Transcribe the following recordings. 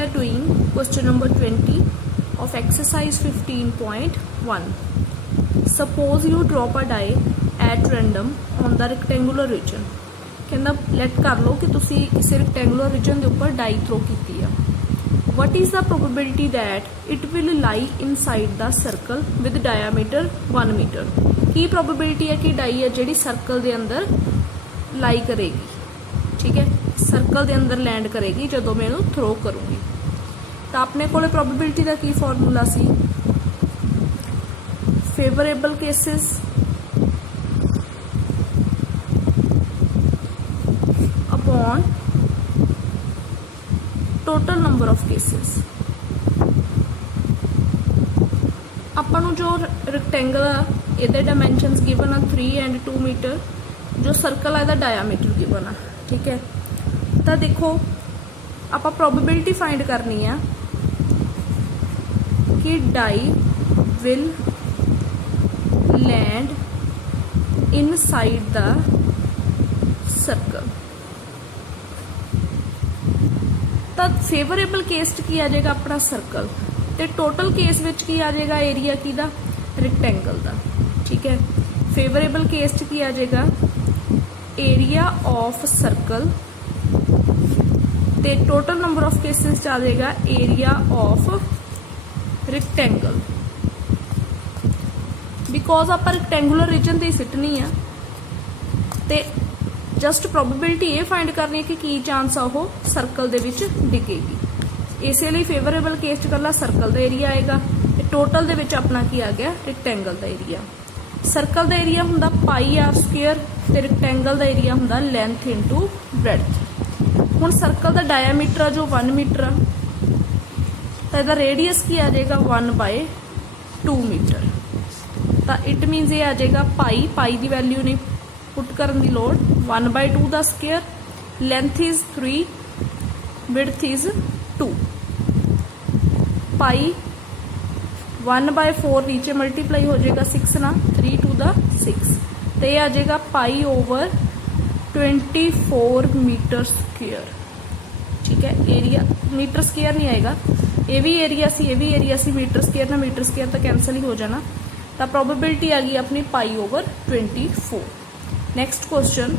are doing question number 20 of exercise 15.1. Suppose you drop a die at random on the rectangular region. कहना let कर लो कि तुसी किसी rectangular region के ऊपर die throw कीती है. What is the probability that it will lie inside the circle with diameter 1 meter? की probability है कि die है जेडी circle दे अंदर lie करेगी, ठीक है, सर्कल के अंदर लैंड करेगी जो मैं इन्हू थ्रो करूँगी. तो अपने को प्रोबेबिलिटी का की फॉर्मूला सी, favourable cases upon total number of cases. अपन जो रेक्टेंगल आ ये डायमेंशनस गिवन आ 3 एंड 2 मीटर, जो सर्कल है डायामीटर गिवन आ, ठीक है. तो देखो आप प्रोबेबिलिटी फाइंड करनी है कि die will land inside the circle. तो फेवरेबल केस की आ जाएगा अपना सर्कल, तो टोटल केस विच की आ जाएगा एरिया की दा रेक्टेंगल दा, ठीक है. फेवरेबल केस की आ जाएगा एरिया ऑफ सर्कल, ते टोटल नंबर ऑफ केसेस आ जाएगा एरिया ऑफ रेक्टेंगल. बिकॉज आप रेक्टेंगुलर रीजन ते सिटनी है, ते जस्ट प्रोबेबिलिटी ये फाइंड करनी है कि की चांस आ वो सर्कल दे विच डिगेगी. इसलिए फेवरेबल केस कला सर्कल का एरिया आएगा, ते टोटल दे विच अपना की आ गया रेक्टेंगल का एरिया. सर्कल का एरिया हुंदा पाई आर स्क्वेयर, ते रेक्टेंगल का एरिया हुंदा लेंथ इंटू ब्रेडथ. हुण सर्कल का डायामीटर जो 1 मीटर आ, तो इसका रेडियस की आ जाएगा 1/2 मीटर. तो इट मीनस ये आ जाएगा पाई की वैल्यू नहीं पुट करने की लोड़, 1/2 का square, length is 3, width is 2. पाई 1/4 नीचे मल्टीप्लाई हो जाएगा 6 ना, 3 to the 6, तो ये आ जाएगा पाई ओवर 24 मीटर स्क्वेयर, ठीक है. एरिया मीटर स्क्वेयर नहीं आएगा, ये भी एरिया सी ये भी एरिया सी, मीटर स्क्वेयर ना मीटर स्क्वेयर तो कैंसल ही हो जाना. तो प्रोबेबिलिटी आ गई अपनी pi over 24. Next question,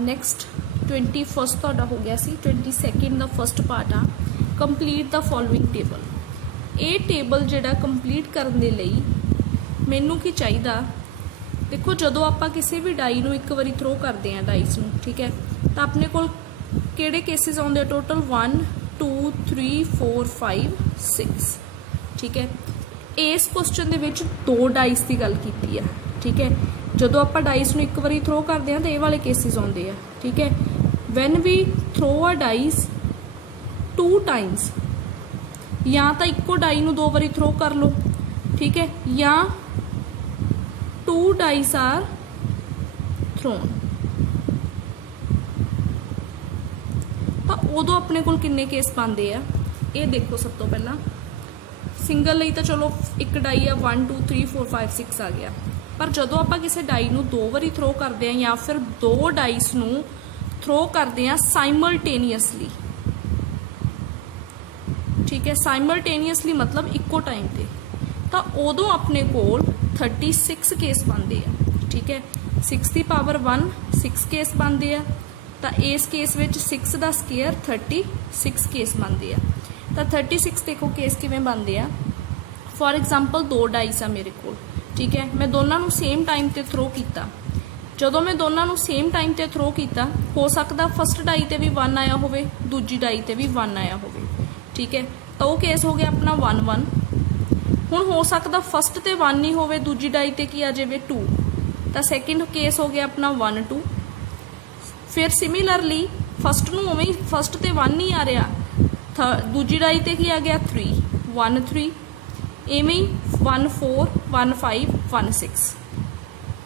next 21 तुहाडा हो गया सी. 22 का फर्स्ट पार्ट आ कंप्लीट द फॉलोइंग टेबल. ये टेबल जिहड़ा कंप्लीट करने दे लई मैनू की चाहिदा, देखो जदों आपां किसी भी डाई नूं एक बारी थ्रो करते हैं डाइस नूं, ठीक है, तो अपने कोल किहड़े केसिस आउंदे टोटल 1 2 3 4 5 6, ठीक है. इस क्वेश्चन दे विच 2 डाइस की गल कीती है, ठीक है. जदों आपां डाइस नूं एक बारी थ्रो करते हैं तो ये वाले केसिस आउंदे आ, ठीक है. When we throw a dice 2 times, या तो इक्को डाई नूं 2 बारी थ्रो कर लो, ठीक है, या 2 डाइस आर थ्रोन, तो उदों अपने कोल किन्ने केस पाते हैं ये देखो. सब तो पहला सिंगल लई तो चलो एक डाई आ 1 2 3 4 5 6 आ गया, पर जदों आपां किसी डाई नूं 2 बारी थ्रो करते हैं या फिर 2 डाइस नूं थ्रो करते हैं साइमल्टेनियसली, ठीक है, साइमल्टेनियसली मतलब इक्को टाइम पे, तो उदों अपने कोल 36 केस बनते हैं, ठीक है. 6 की पावर 1 6 केस बनते हैं, तो इस केस में 6 का स्केयर 36 केस बनते हैं. तो 36 देखो केस किवें बनते हैं. फॉर एग्जाम्पल 2 डाइस आ मेरे को, ठीक है, मैं दोनों नूं सेम टाइम ते थ्रो किया. जदों मैं दोनों नूं सेम टाइम ते थ्रो किया, हो सकता फस्ट डाई ते भी 1 आया होवे, दूजी डाई ते भी 1 आया होवे, ठीक है. तो वो केस हो गया अपना 1 1. हुण हो सकता फस्ट ते 1 नहीं होवे, दूजी डाई ते की आ जाए 2, तो सैकेंड केस हो गया अपना 1 2. फिर सिमिलरली फस्ट नूं उवें फस्ट ते 1 नहीं आ रहा, दूजी डाई ते की आ गया 3 1 3, इवें 1 4 1 5 1 6,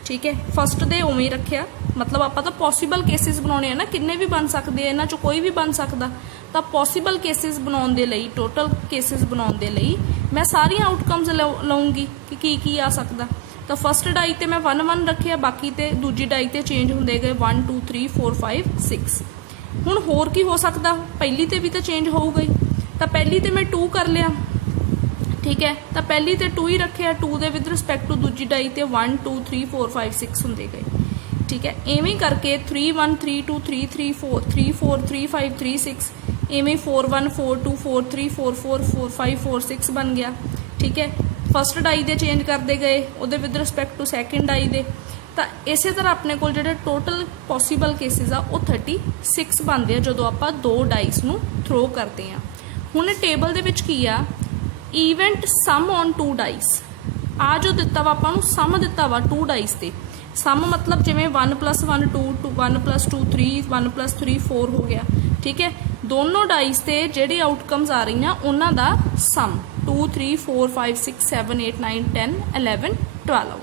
ठीक है. फस्ट दे उवें रखिया, मतलब आप तो पॉसीबल केसिस बनाने हैं ना, किन्ने भी बन सकते हैं, इन्हां चों कोई भी बन सकता. तो पॉसीबल केसिस बनाउण दे लई, टोटल केसिस बनाउण दे लई मैं सारी आउटकम्स लाऊंगी कि की आ सकता. तो फस्ट डाई ते मैं 1 1 रखिया, बाकी ते दूजी डाई ते चेंज होंदे गए 1 2 3 4 5 6. हुण होर की हो सकता, पहली ते भी तो चेंज होऊगा ही, तो पहली ते मैं 2 कर लिया, ठीक है, तो पहली ते 2 ही रखे, 2 दे विद रिस्पैक्ट टू दूजी डाई ते 1 2 3 4 5 6 होंदे गए, ठीक है। इवें करके 3 1 3 2 3 3 4 3 4 3 5 3 6, इवें 4 1 4 2 4 3 4 4 4 5 4 6 बन गया, ठीक है। फस्ट डाई दे चेंज करते गए उहदे with respect to second die दे, तो इस तरह अपने को जिहड़े टोटल पॉसीबल केसिस आ वो 36 बनते हैं जो आप 2 डाइस नूं थ्रो करते हैं। हुण टेबल दे विच की आ ईवेंट सम ऑन 2 डाइस, आ जो दिता वा आपां नूं सम दिता वा 2 डाइस ते, सम मतलब जिवें 1 + 1 2 1 + 2 3 1 + 3 4 हो गया, ठीक है। दोनों डाइस ते जिहड़ी आउटकम्स आ रही हैं उन्हां दा सम 2 3 4 5 6 7 8 9 10 11 12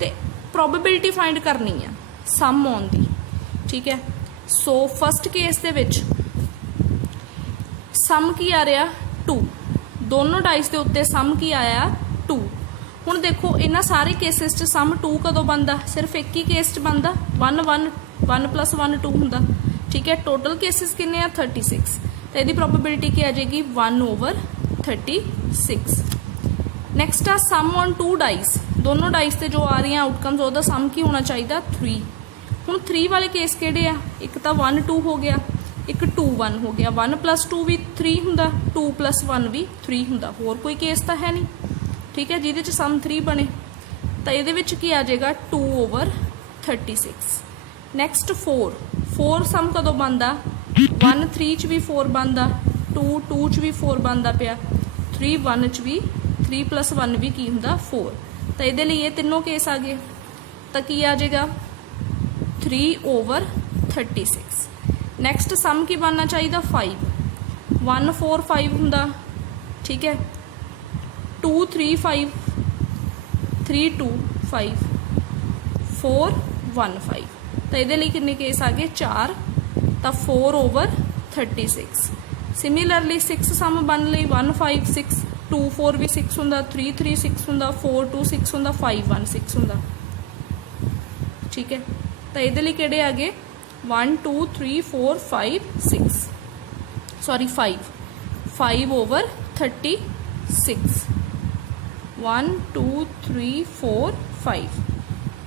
ते प्रोबेबिलिटी फाइंड करनी है सम ऑन दी, ठीक है। सो फस्ट केस दे विच सम की आ रहा 2, दोनों डाइस के उत्ते सम की आया 2। हुण देखो इन्हां सारे केसिस च सम 2 कदों बनता, सिर्फ एक ही केस च बनता 1 1 1 + 1 2 हुंदा, ठीक है। टोटल केसिस किन्ने आ 36, तो यदी प्रोबेबिलिटी की आ जाएगी 1/36। नैक्सट आ सम ऑन 2 डाइस, दोनों डाइस से जो आ रही आउटकम्स ਉਹਦਾ सम की होना चाहिए 3। हुण 3 वाले केस किहड़े आ, एक तो 1 2 हो गया, एक 2 1 हो गया, 1 + 2 भी 3 हुंदा, 2 + 1 भी 3 हुंदा, होर कोई केस तो है नहीं, ठीक है, जिहदे च सम 3 बने, तो ये की आ जाएगा 2/36। नैक्सट 4 सम कदों बनता 1 3 च भी 4 बनता, 2 2 च भी 4 बनता पिया, 3 1 च भी 3 + 1 भी की हुंदा 4, तो ये तीनों केस आ गए, तो की आ जाएगा 3/36। नैक्सट सम की बनना चाहिए 5, 1 4 5 हुंदा, ठीक है, 2 3 5 3 2 5 4 1 5, तो ये कितने केस आ गए 4, तो 4/36। सिमिलरली 6 सम बन लई 1 5 6, 2 4 भी 6 हुंदा, 3 3 6 हुंदा, 4 2 6 हुंदा, 5 1 6 हुंदा, ठीक है। तो ये किहड़े आ गए 1 2 3 4 5 6 सॉरी 5/36, 1 2 3 4 5।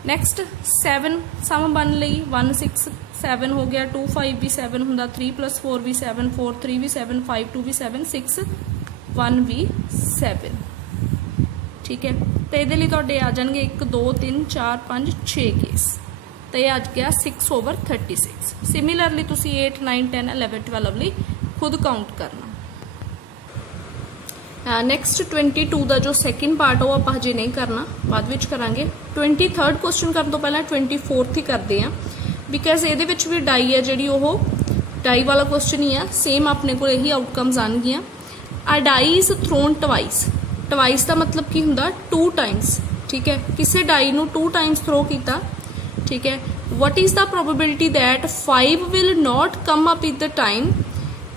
नैक्सट 7 सम बन लई 1 6 7 हो गया, 2 5 भी 7 हुंदा, 3 + 4 भी 7, 4 3 भी 7, 5 2 भी 7, 6 1 भी 7, ठीक है। तो ये तुहाडे आ जाएंगे 1 2 3 4 5 6 केस, तो यह आ गया 6/36। सिमिलरली तुसी 8 9 10 11 12 ਲਈ खुद काउंट करना। नैक्सट 22 का जो सैकेंड पार्ट वो आप हजे नहीं करना, बाद विच करांगे। 23rd क्वेश्चन करने तो पहला 24th ही करते हैं, बिकॉज ये भी डाई है जी, डाई वाला क्वेश्चन ही है, सेम अपने को यही आउटकम्स आनगियां। A die is thrown twice, twice का मतलब की हुंदा 2 टाइम्स, ठीक है, किसी डाई नू 2 टाइम्स थ्रो किया, ठीक है। What is the probability that 5 will not come up with the time,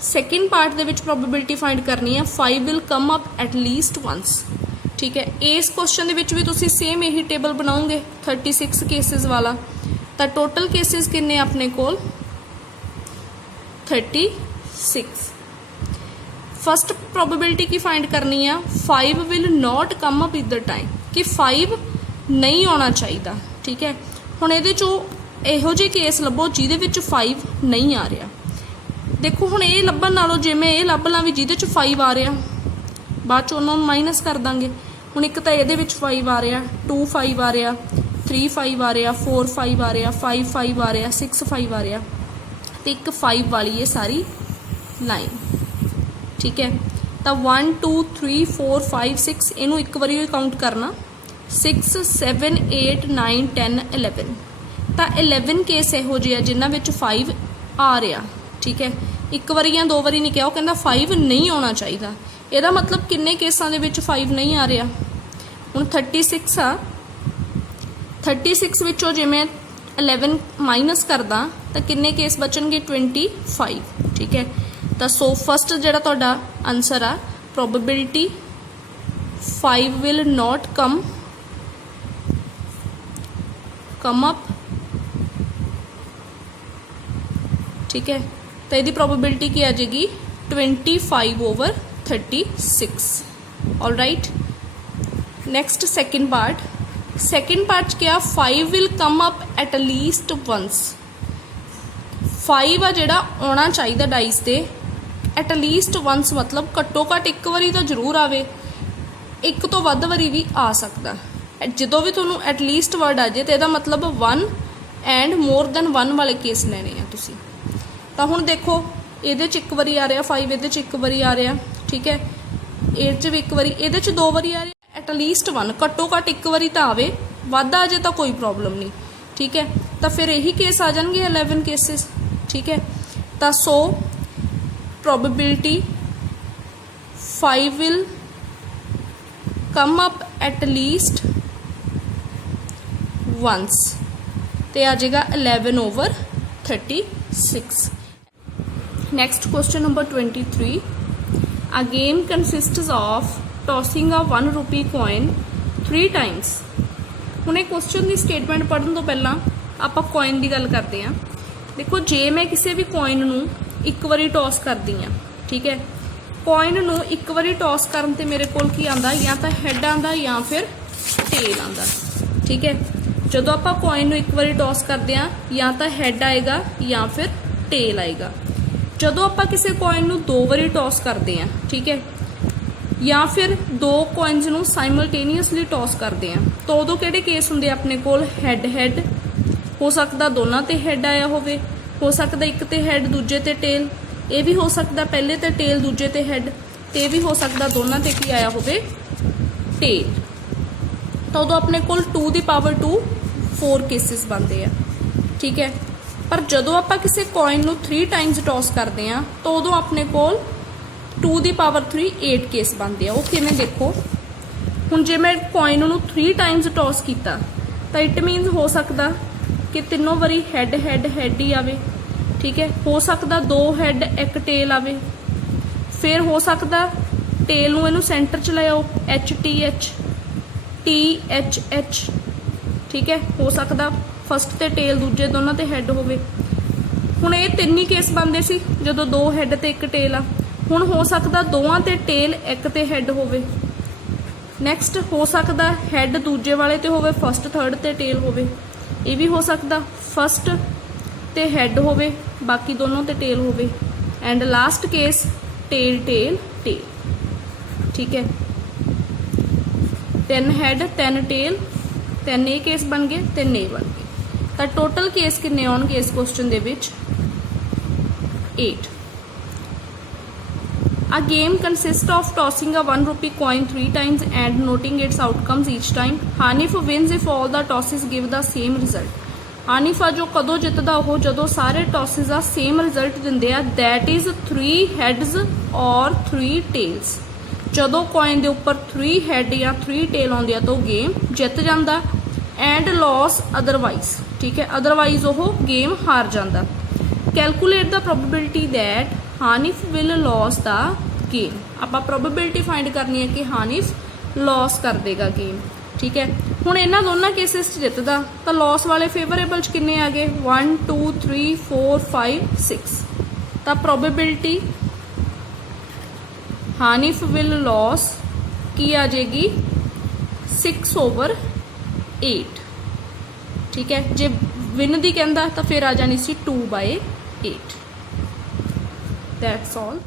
second part दे विच प्रोबेबिलिटी फाइंड करनी है 5 will come up at least once, ठीक है। इस क्वेश्चन दे विच भी तुसी सेम यही टेबल बनाओगे 36 केसिस वाला, तो टोटल केसिस किन्ने अपने कोल 36। फस्ट प्रोबेबिलिटी की फाइंड करनी है 5 will not come up with the time, कि 5 नहीं आना चाहिए, ठीक है। हुण इहदे चों इहो जिहे केस लभो जिहदे विच 5 नहीं आ रहा। देखो हुण ये लभण नालों जे मैं ये लभ ਲਾਂ भी जिहदे च 5 आ रहा, बाद च उन्हां नूं माइनस कर दांगे। हुण एक तां इहदे विच 5 आ रहा, 2 5 आ रहा, 3 5 आ रहा, 4 5 आ रहा, 5 5 आ रहा, 6 5 आ रहा, तो एक 5 वाली ये सारी लाइन, ठीक है। तो 1 2 3 4 5 6 इनू एक बारी काउंट करना, 6 7 8 9 10 11, तो 11 केस इहो जिहे जिन्हां विच 5 आ रहा, ठीक है। एक बारी या 2 बारी नहीं कहा, वो कहता 5 नहीं आना चाहिए। यदा मतलब किन्ने केसां दे विच 5 नहीं आ रहा। हुण 36 आ, 36 विचों जे मैं 11 माइनस करदा तो किन्ने केस बचणगे 25, ठीक है। तो सो फस्ट जिहड़ा तुहाडा आंसर आ probability 5 will not come up, ठीक है, तो यदि प्रोबेबिलिटी की आ जाएगी 25/36। All right, next second part क्या 5 will come up at least once. 5 आ जिहड़ा आना चाहिए डाइस ते एट लीस्ट वंस मतलब घट्टो घट एक बारी तो जरूर आवे, एक तो वध वारी भी आ सकता। जो भी तुहानूं एट लीस्ट वर्ड आ जाए तो यदा मतलब 1 एंड मोर दैन 1 वाले केस लैने आ तुसीं। तो हुण देखो ये एक बारी आ रहा 5, ये एक बारी आ रहा, ठीक है, ये भी एक बारी, ये 2 बारी आ रहा। एट लीस्ट 1 घट्टो घट एक बारी तो आवे, वध आ जाए तो कोई प्रॉब्लम नहीं, ठीक है। तो फिर यही केस आ जाएंगे 11 केसेस, ठीक है। तो so probability 5 will come up at least once तो आ जाएगा 11/36। Next question number 23। A game consists of tossing a 1 rupee coin 3 times। हुणे क्वेश्चन की स्टेटमेंट पढ़न तो पहला आपां कॉइन की गल करते हैं। देखो जे मैं किसी भी कॉइन नूं एक बारी टॉस करदी हाँ, ठीक है, कॉइन नूं एक बारी टॉस करन ते मेरे कोल की आंदा, या तो हैड आंदा या फिर टेल आंदा, ठीक है। जदों आपां कॉइन नूं एक बारी टॉस करते हैं या तो हैड आएगा या फिर टेल आएगा। जदों आपां किसी कॉइन नूं 2 बारी टॉस करते हैं, ठीक है, या फिर 2 कॉइनस नूं साइमल्टेनियसली टॉस करते हैं, तो उदों किहड़े केस हुंदे अपने कोल? हैड हैड हो सकता, दोनों ते हैड आया होवे, हो सकता एक ते हैड दूजे ते टेल, ये भी हो सकता पहले ते टेल दूजे ते हैड, ते भी हो सकता दोनों ते की आया होवे टेल। तो उदों अपने कोल 2 4 केसिस बनते हैं, ठीक है। पर जदों आपां किसी कॉइन नूं 3 टाइम्स टॉस करते हैं तो उदों अपने कोल 2 8 केस बनते हैं। वो किवें देखो, हुण जे मैं कॉइन नूं 3 टाइम्स टॉस किया तो इट मीनस हो सकता कि तीनों बारी हैड हैड हैड ही आवे, ठीक है। हो सकता 2 हैड 1 टेल आवे, फिर हो सकता टेल नूं इहनूं सेंटर च ले आओ HTH THH, ठीक है। हो सकता फस्ट ते टेल दूजे दोनों ते हैड होवे। हुण ये 3 ही केस बनते सी जदों 2 हैड ते 1 टेल आ। हुण हो सकता दोवां ते टेल 1 ते हैड होवे। नैक्सट हो सकता हैड दूजे वाले ते होवे, फस्ट थर्ड ते टेल होवे। ये भी हो सकता फस्ट ते हैड होवे, बाकी दोनों ते टेल होवे। And last case tail tail tail, ठीक है। 3 हैड 3 टेल, 3 ये केस बन गए, 3 ये बन गए। तो टोटल केस किन्ने आउणगे इस question they which? 8। A game consists of tossing a 1 rupee coin 3 times and noting its outcomes each time. Hanif wins if all the tosses give the same result. Hanif आ जो कदों जितदा हो जदों सारे tosses आ same result दिंदे आ, that is 3 heads और 3 tails। जदों coin दे उपर 3 head या 3 tail आउंदी आ तो गेम जित जांदा, एंड लॉस अदरवाइज, ठीक है, अदरवाइज वो गेम हार जांदा। Calculate the probability that Hanif will loss the game. आपां प्रोबेबिलिटी फाइंड करनी है कि हानिफ लॉस कर देगा गेम, ठीक है। हुण इन्हां दोनों केसेस जितदा तो लॉस वाले फेवरेबल च किन्ने आ गए? 1 2 3 4 5 6। तो प्रोबेबिलिटी हानिफ विल लॉस की आ जाएगी 6/8, ठीक है। जे विन दी कहंदा तो फिर आ जानी सी 2/8। That's all.